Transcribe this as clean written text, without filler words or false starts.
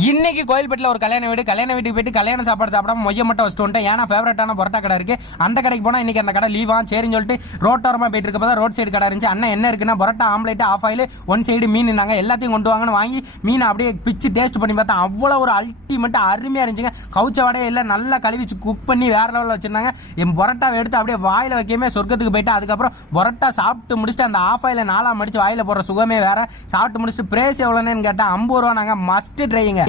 இன்னைக்கு கோயில்பேட்டில் ஒரு கல்யாண வீட்டுக்கு போயிட்டு கல்யாண சாப்பாடு சாப்பிடாம மொய்ய மட்டும் வச்சுட்டு வந்துட்டேன். ஏன்னா ஃபேவரட்டான பரோட்டா கடை இருக்கு, அந்த கடைக்கு போனால் இன்னைக்கு அந்த கடை லீவா சரின்னு சொல்லிட்டு ரோட்டோரமாக போயிட்டு இருக்கப்போ ரோட் சைடு கடை இருந்துச்சு. அண்ணன் என்ன இருக்குன்னா parotta omelette half boil one side மீன் நாங்கள் எல்லாத்தையும் கொண்டு வாங்கன்னு வாங்கி மீன் அப்படியே பிச்சு டேஸ்ட் பண்ணி பார்த்தா அவ்வளோ ஒரு அல்டிமேட்டாக அருமையாக இருந்துச்சுங்க. கவுச்ச வடையே இல்லை, நல்லா கழுவி குக் பண்ணி வேற லெவலில் வச்சிருந்தாங்க. என் பரோட்டாவை எடுத்து அப்படியே வாயில் வைக்கவே சொர்க்கத்துக்கு போயிட்டு அதுக்கப்புறம் பரோட்டா சாப்பிட்டு முடிச்சுட்டு அந்த ஆஃப் ஆயில் 4 மடிச்சு வாயில் போடுற சுகமே வேற. சாப்பிட்டு முடிச்சுட்டு பிரேஸ் எவ்வளோன்னு கேட்டால் 50 ரூபா. நாங்கள் மஸ்ட் ட்ரைங்க.